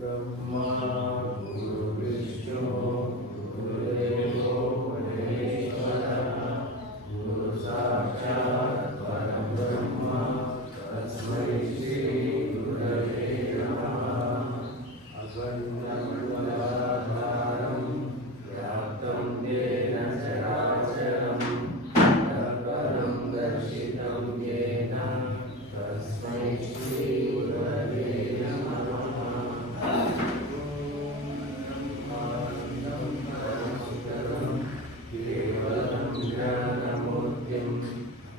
ब्रह्मा गुरुर्विष्णु गुरुदेवो महेश्वरः गुरु साक्षात् परब्रह्म तस्मै श्री गुरवे नमः। अखण्डमण्डलाधारं व्याप्तं येन चराचरं तत्पदं दर्शितं येन तस्मै श्री गुरवे नमः। केवलं ज्ञानमूर्तिं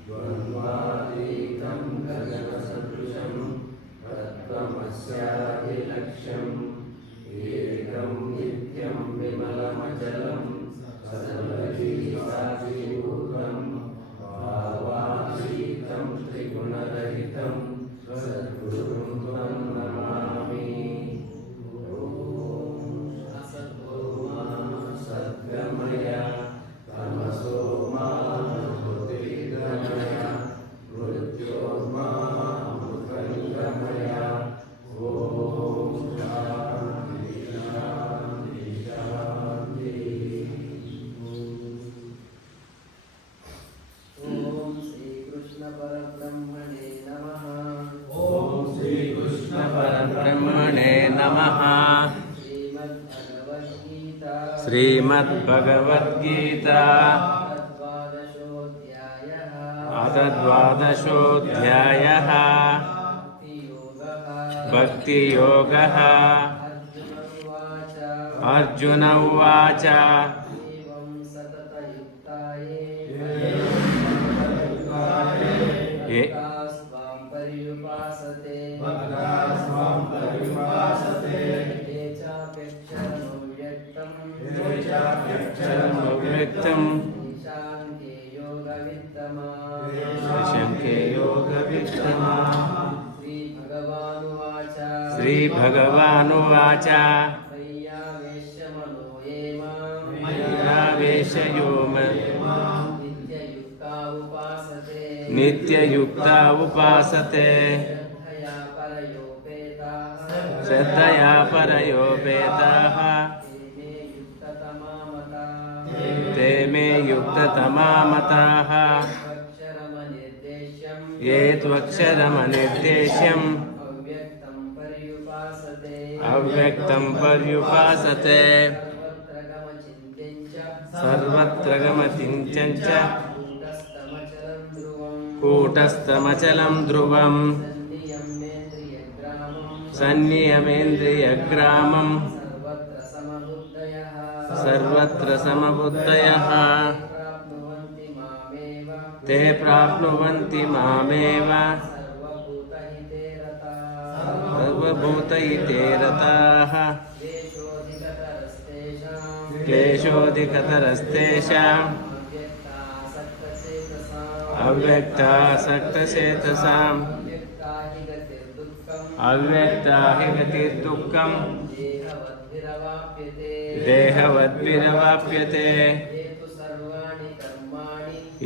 द्वन्द्वातीतं गगनसदृशं तत्त्वमस्यादिलक्ष्यम् एकं नित्यं विमलमचलं सर्वजीवादिभूतं भावातीतं त्रिगुणरहितं सद्गुरुं त्वं नमामि। सद्गमय तमसो मा ज्योतिर्गमय मृत्योर्मा मृतङ्गमय। ॐ शान्ति शान्ति शान्तिः। ॐ श्रीकृष्ण परब्रह्मणे नमः। ॐ श्रीकृष्णपरब्रह्मणे नमः। श्रीमद्भगवद्गीता श्रीमद्भगवद्गीता द्वादशोऽध्यायः। अथ द्वादशोऽध्यायः। भक्तियोगः। अर्जुन उवाच एवं सततयुक्ताये ये स्वां पर्युपासते ये चाप्यक्षरमव्यक्तम् ईशान्ये योगवित्तमा। शङ्के योगवित्तमा। श्रीभगवानुवाच श्रीभगवानुवाच मय्यावेश्य मनो ये माम् मय्यावेशयो नित्ययुक्ता उपासते नित्ययुक्ता उपासते श्रद्धया परयोपेताः श्रद्धया परयोपेताः ते मे युक्ततमा मताः ये त्वक्षरमनिर्देश्यम् अव्यक्तं पर्युपासते सर्वत्र गमचिन्त्यं च कूटस्थमचलं ध्रुवम् सन्नियमेन्द्रियग्रामं सर्वत्र समबुद्धयः ते प्राप्नुवन्ति मामेव सर्वभूतहिते रताः क्लेशोऽधिकतरस्तेषाम् अव्यक्तासक्तचेतसाम् अव्यक्ता हि गतिर्दुःखम् देहवद्भिरवाप्यते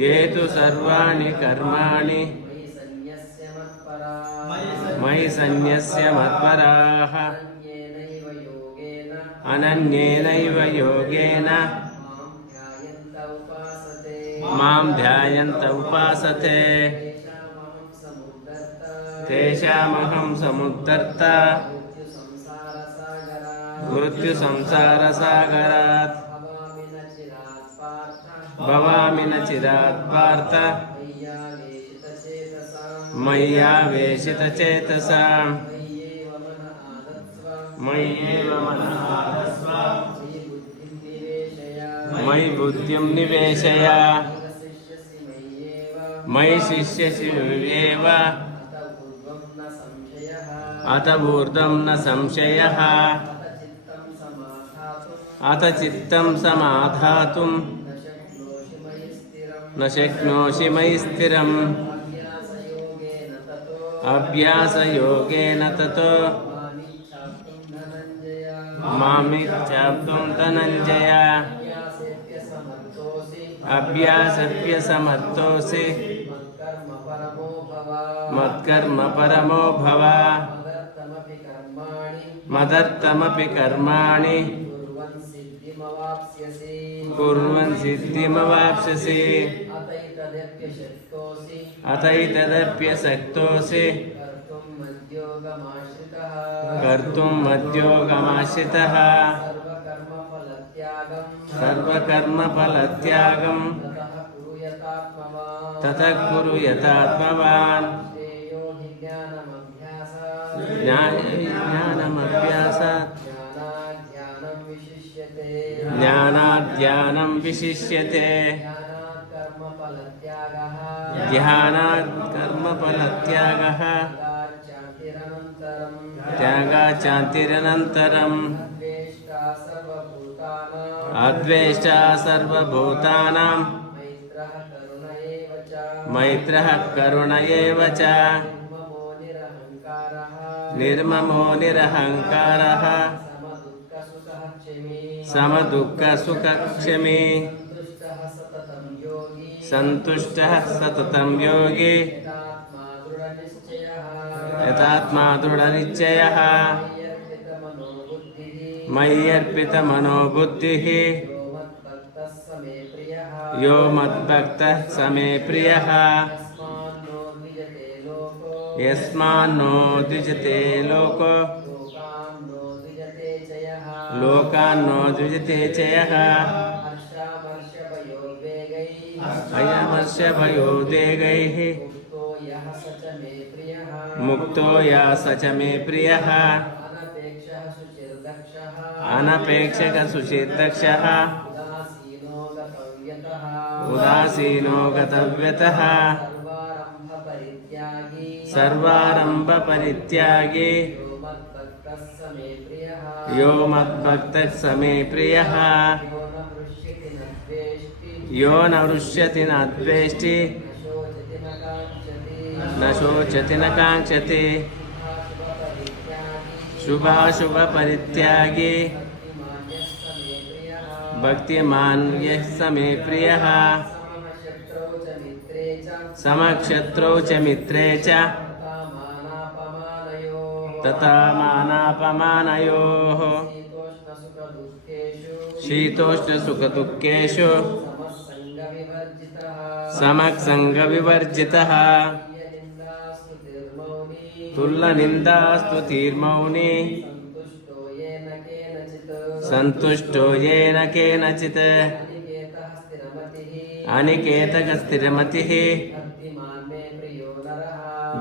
ये तु सर्वाणि कर्माणि मयि सन्न्यस्य मत्पराः अनन्येनैव योगेन मां ध्यायन्त उपासते तेषामहं समुद्धर्ता मृत्युसंसारसागरात् भवामि न चिरात् पार्थ मय्यावेशितचेतसां मय्येव मनः आधत्स्व मयि बुद्धिं निवेशय मयि शिष्यसि एव अत ऊर्ध्वं न संशयः अत चित्तं समाधातुं न शक्नोषि मयि स्थिरम् अभ्यासयोगेन ततो मामिच्छाप्तुं धनञ्जय अभ्यासप्यसमर्थोऽसि मत्कर्म परमो भव मदर्थमपि कर्माणि कुर्वन् सिद्धिमवाप्स्यसि अतैतदप्यशक्तोऽसि कर्तुं मद्योगमाश्रितः सर्वकर्मफलत्यागं ततः कुरु यथात्मवान् ज्ञानाद् विशिष्यते ध्यानात् कर्मफलत्यागः त्यागाचान्तिरनन्तरम् अद्वेष्टा सर्वभूतानां मैत्रः करुण एव च निर्ममो निरहङ्कारः समदुःखसुखक्षमी सन्तुष्टः सततं योगी यथात्मा दृढनिश्चयः मय्यर्पितमनोबुद्धिः यो मद्भक्तः स मे प्रियः यस्मान्नो द्विजते लोको लोकान्नो द्विजते च यः अयमर्षभयोद्वेगैः मुक्तो यः स च मे प्रियः अनपेक्षकः शुचिर्दक्षः उदासीनो गतव्यतः सर्वारम्भपरित्यागी यो मद्भक्तः स मे प्रियः यो न हृष्यति न द्वेष्टि न शोचति न काङ्क्षति शुभाशुभपरित्यागी भक्तिमान् यः स मे प्रियः समक्षत्रौ च मित्रे च तथा मानापमानयोः शीतोष्णसुखदुःखेषु समक्सङ्गविवर्जितः तुल्यनिन्दास्तुतिर्मौनी सन्तुष्टो येन केनचित् अनिकेतः स्थिरमतिः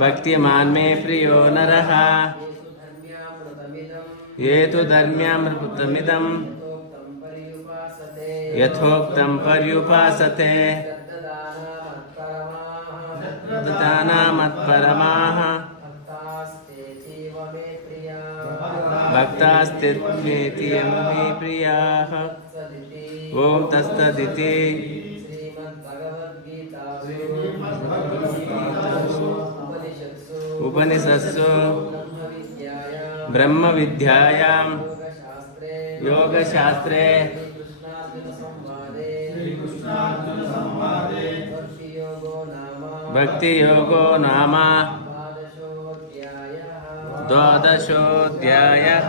भक्तिमान् मे प्रियो नरः ये तु धर्म्यामृतमिदं यथोक्तं पर्युपासते ददानामत्परमाः भक्तास्तेति मे प्रियाः ॐ तत्सदिति उपनिषत्सु ब्रह्मविद्यायां योगशास्त्रे भक्तियोगो नाम द्वादशोऽध्यायः।